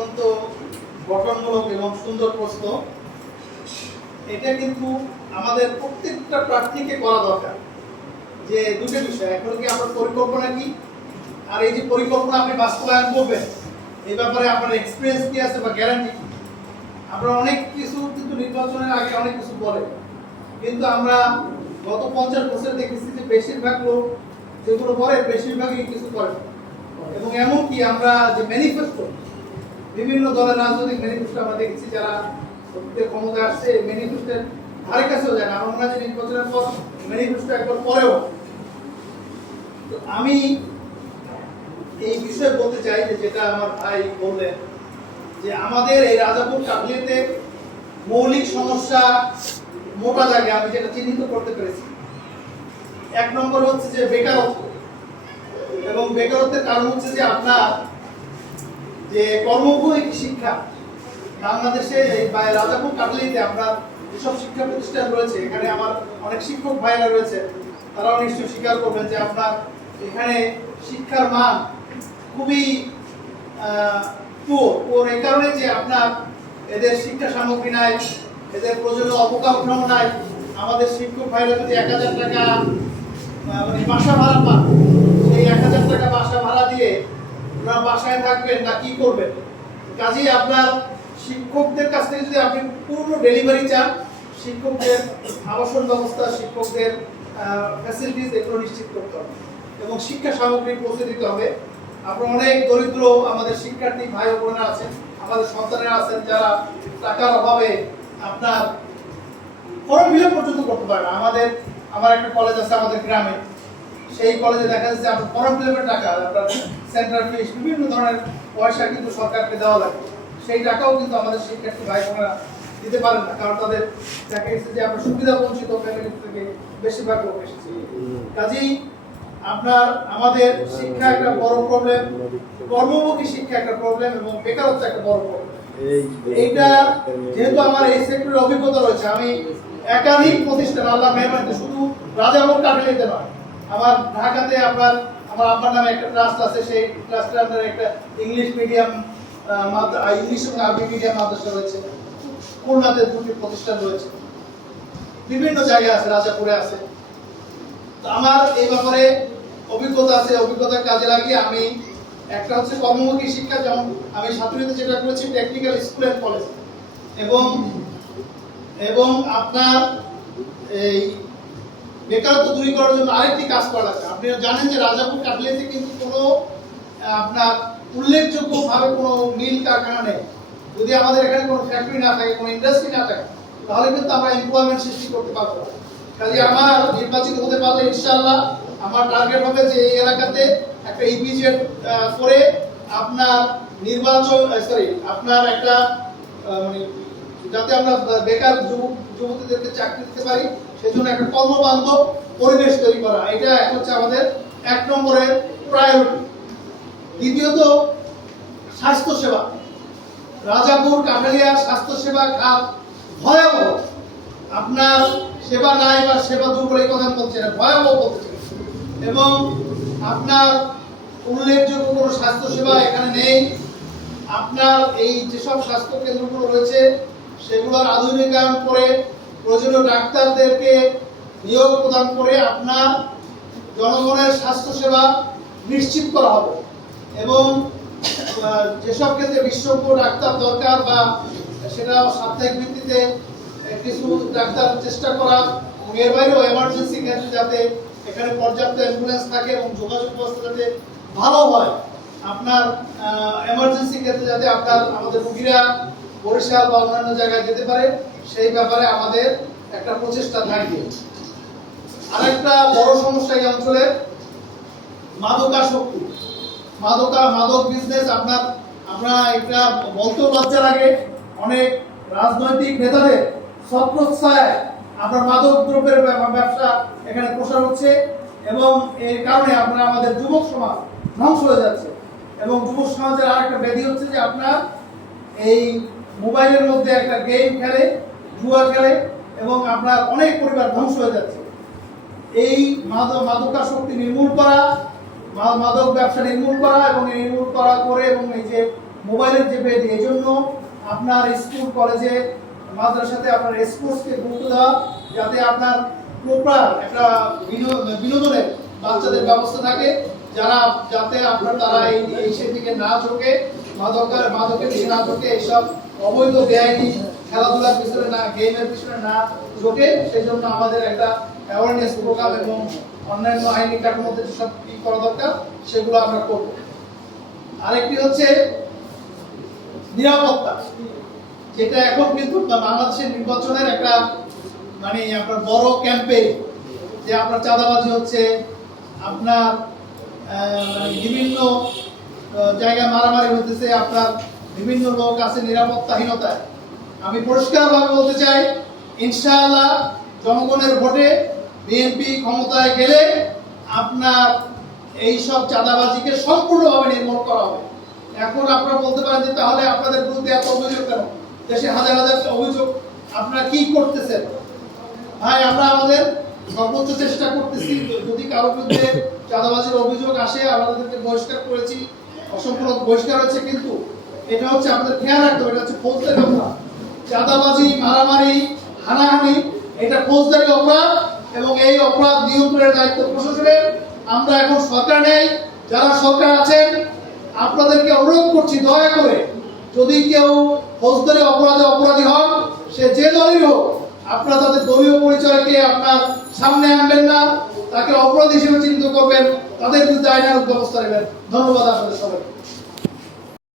অত্যন্ত গঠনমূলক এবং সুন্দর প্রশ্ন। এটা কিন্তু আমাদের প্রত্যেকটা প্রার্থীকে করা দরকার। যে দুটো বিষয় এখন কি আপনার পরিকল্পনা কি? আর এই যে পরিকল্পনা আপনি বাস্তবায়ন করবেন, এই ব্যাপারে আপনার এক্সপিরিয়েন্স কি আছে বা গ্যারান্টি কি? আমরা অনেক কিছু কিন্তু নির্বাচনের আগে অনেক কিছু বলে কিন্তু আমরা গত পঞ্চাশ বছর দেখেছি যে বেশিরভাগ লোক যেগুলো বলে বেশিরভাগই কিছু করে। এবং এমনকি আমরা যে ম্যানিফেস্টো বিভিন্ন দলের রাজনৈতিক ম্যানিফেস্টো আমরা দেখেছি যারা অতীতে ক্ষমতা আসছে ম্যানিফেস্টের ধারে কাছেও যায় না। আমার মনে যে নির্বাচনের পর ম্যানিফেস্টো একবার পরেও। তো আমি এই বিষয়ে বলতে চাই যে যেটা আমার ভাই বললেন, যে আমাদের এই রাজাপুর কাবলিতে মৌলিক সমস্যা মোটা জায়গায় আমি যেটা চিহ্নিত করতে পেরেছি। এক নম্বর হচ্ছে যে বেকারত্ব। এবং বেকারত্বের কারণ হচ্ছে যে আপনার যে কর্মমুখী শিক্ষা, বাংলাদেশে রাজাপুর কাটলিতে আপনার যেসব শিক্ষা প্রতিষ্ঠান রয়েছে, এখানে আমার অনেক শিক্ষক ভাইরা রয়েছে, তারাও নিশ্চয়ই স্বীকার করবেন যে আপনার এখানে শিক্ষার মান খুবই পুয়ার এই কারণে যে আপনার এদের শিক্ষা সামগ্রী নাই, এদের প্রয়োজনীয় অবকাঠামো নাই, আমাদের শিক্ষক ভাইরা যদি এক হাজার টাকা মানে বাসা ভাড়া পান, সেই এক হাজার টাকা বাসা ভাড়া দিয়ে ওনারা বাসায় থাকবেন না কি করবেন? কাজেই আপনার শিক্ষকদের কাছ থেকে যদি আপনি পূর্ণ ডেলিভারি চান, শিক্ষকদের আবাসন ব্যবস্থা, শিক্ষকদের ফ্যাসিলিটিস এগুলো নিশ্চিত করতে হবে এবং শিক্ষা সামগ্রী পৌঁছে দিতে হবে। আপনার অনেক দরিদ্র আমাদের শিক্ষার্থী ভাই বোনেরা আছেন, আমাদের সন্তানেরা আছেন, যারা টাকার অভাবে আপনার ফর্ম ফিল পর্যন্ত করতে পারে না। আমাদের, আমার একটা কলেজ আছে আমাদের গ্রামে। সেই কলেজে দেখা যাচ্ছে আপনার ফর্ম ফিল টাকা, আপনার সেন্ট্রাল ফিস বিভিন্ন ধরনের পয়সা কিন্তু সরকারকে দেওয়া লাগে। সেই টাকাও কিন্তু আমাদের শিক্ষার্থী ভাই বোনেরা দিতে পারেন না, কারণ তাদের দেখা গেছে যে আপনার সুবিধা বঞ্চিত ফ্যামিলি থেকে বেশিরভাগ লোক এসেছে। কাজেই আপনার, আমাদের শিক্ষা একটা বড় প্রবলেম কর্মমুখী শিক্ষা একটা প্রবলেম এবং বেকারত্ব একটা বড় প্রবলেম এইটা যেহেতু আমার এই সেক্টরের অভিজ্ঞতা রয়েছে, আমি একাধিক প্রতিষ্ঠান, আল্লাহ মেহরবানিতে শুধু রাজাপুর কাটালিতে নয় আমার ঢাকাতে আপনার, আমার আব্বার নামে একটা ট্রাস্ট আছে, সেই ট্রাস্টের আন্ডারে একটা ইংলিশ মিডিয়াম ইংলিশ এবং আরবি মিডিয়াম মাদ্রাসা রয়েছে। খুলনাতে দুটি প্রতিষ্ঠান রয়েছে। বিভিন্ন জায়গায় আছে, রাজাপুরে আছে। তো আমার এই ব্যাপারে অভিজ্ঞতা আছে অভিজ্ঞতার কাজে লাগিয়ে আমি একটা হচ্ছে কর্মমুখী শিক্ষা, যেমন আমি সাতুরিতে যেটা করেছি টেকনিক্যাল স্কুল অ্যান্ড কলেজ এবং এবং আপনার এই বেকারত্ব দূরীকরণের জন্য আরেকটি কাজ করা আছে আপনি জানেন যে রাজাপুর কাটলিতে কিন্তু কোনো আপনার উল্লেখযোগ্যভাবে কোনো মিল কারখানা নেই যদি আমাদের এখানে কোনো ফ্যাক্টরি না থাকে, কোনো ইন্ডাস্ট্রি না থাকে, তাহলে কিন্তু আমরা এমপ্লয়মেন্ট সৃষ্টি করতে পারব। কাজে আমার নির্বাচিত হতে পারলে ইনশাআল্লাহ আমার টার্গেট হবে যে এই এলাকাতে একটা ইপিজেড করে আপনার নির্বাচন সরি আপনার একটা মানে যাতে আমরা বেকার যুবক যুবতীদেরকে চাকরি দিতে পারি সেজন্য একটা কর্মবান্ধব পরিবেশ তৈরি করা। এটা হচ্ছে আমাদের এক নম্বরের প্রায়োরিটি দ্বিতীয়ত স্বাস্থ্য সেবা রাজাপুর কাঠালিয়ার স্বাস্থ্য সেবা খাত ভয়াবহ। আপনার সেবা নাই বা সেবা দুর্বল এই কথা বলছে না, ভয়াবহ বলছে এবং আপনার উল্লেখযোগ্য কোনো স্বাস্থ্য সেবা এখানে নেই। আপনার এই যেসব স্বাস্থ্য কেন্দ্রগুলো রয়েছে, সেগুলোর আধুনিকায়ন করে প্রয়োজনীয় ডাক্তারদেরকে নিয়োগ প্রদান করে আপনার জনগণের স্বাস্থ্য সেবা নিশ্চিত করা হবে। এবং যেসব ক্ষেত্রে বিশেষজ্ঞ ডাক্তার দরকার বা সেটা সাপ্তাহিক ভিত্তিতে কিছু ডাক্তার চেষ্টা করা এর বাইরেও এমার্জেন্সি ক্ষেত্রে যাতে এখানে পর্যাপ্ত অ্যাম্বুলেন্স থাকে এবং যোগাযোগ ব্যবস্থা যাতে ভালো হয়, আপনার এমার্জেন্সি ক্ষেত্রে যাতে আপনার, আমাদের রোগীরা বরিশাল বা অন্যান্য জায়গায় যেতে পারে, সেই ব্যাপারে আমাদের একটা প্রচেষ্টা থাকবে। আরেকটা বড় সমস্যা এই অঞ্চলে, মাদকাসক্তি। মাদকা, মাদক বিজনেস আপনার, আমরা এটা বলতেও লজ্জা লাগে অনেক রাজনৈতিক নেতাদের ছত্রছায়ায় আপনার মাদক দ্রব্যের ব্যব- ব্যবসা এখানে প্রসার হচ্ছে এবং এর কারণে আপনার আমাদের যুবক সমাজ ধ্বংস হয়ে যাচ্ছে। এবং যুবক সমাজের আরেকটা ব্যাধি হচ্ছে যে আপনার এই মোবাইলের মধ্যে একটা গেম খেলে, জুয়া খেলে এবং আপনার অনেক পরিবার ধ্বংস হয়ে যাচ্ছে। এই মাদক, মাদকাসক্তি নির্মূল করা মাদক ব্যবসা নির্মূল করা এবং নির্মূল করা করে এবং এই যে মোবাইলের যে বেদি এই জন্য আপনার স্কুল, কলেজে, মাদ্রাসাতে আপনার স্পোর্টসকে গুরুত্ব দেওয়া, যাতে আপনার প্রপার একটা বিনো- বিনোদনের বাচ্চাদের ব্যবস্থা থাকে, যারা, যাতে আপনার তারা এই সেদিকে না ঝোঁকে মাদকের মাদকের দিকে না ঝোঁকে এইসব অবৈধ বেআইনি খেলাধুলার পিছনে না, গেমের পিছনে না ঝোঁকে, সেই জন্য আমাদের একটা অ্যাওয়ারনেস প্রোগ্রাম এবং অন্যান্য আইনি কাঠামোতে সব কি করা দরকার, সেগুলো আমরা করব। আরেকটি হচ্ছে নিরাপত্তা, যেটা এখন কিন্তু বাংলাদেশের নির্বাচনের একটা মানে আপনার বড় ক্যাম্পেইন যে আপনার চাঁদাবাজি হচ্ছে, আপনার বিভিন্ন জায়গায় মারামারি হতেছে আপনার বিভিন্ন লোক আছে নিরাপত্তাহীনতায়। আমি পরিষ্কারভাবে বলতে চাই, ইনশাআল্লাহ জনগণের ভোটে বিএনপি ক্ষমতায় গেলে আপনার এই সব চাঁদাবাজিকে সম্পূর্ণভাবে নির্মূল করা হবে। এখন আপনারা বলতে পারেন যে তাহলে আপনাদের বিরুদ্ধে এত অভিযোগ কেন? দেশে হাজার হাজার অভিযোগ, আপনারা কি করতেছেন? ভাই, আমরা আমাদের সর্বোচ্চ চেষ্টা করতেছি, যদি কারোর বিরুদ্ধে চাঁদাবাজির অভিযোগ আসে আমাদেরকে বহিষ্কার করেছি। অসংখ্য বহিষ্কার হয়েছে, কিন্তু এটা হচ্ছে আমাদের খেয়াল রাখতে হবে, এটা হচ্ছে ফৌজদারি অপরাধ চাঁদাবাজি, মারামারি, হানাহানি, এটা ফৌজদারি অপরাধ, এবং এই অপরাধ নিয়ন্ত্রণের দায়িত্ব প্রশাসনের। আমরা এখন সরকার নেই, যারা সরকার আছেন, আপনাদেরকে অনুরোধ করছি, দয়া করে যদি কেউ ফৌজদারি অপরাধে অপরাধী হন, সে যে দলই হোক, আপনারা তাদের দলীয় পরিচয়কে আপনার সামনে আনবেন না, তাকে অপরাধী হিসেবে চিহ্নিত করবেন। তাদের বিরুদ্ধে আইনানুক ব্যবস্থা নেবেন। ধন্যবাদ আপনাদের সবাইকে।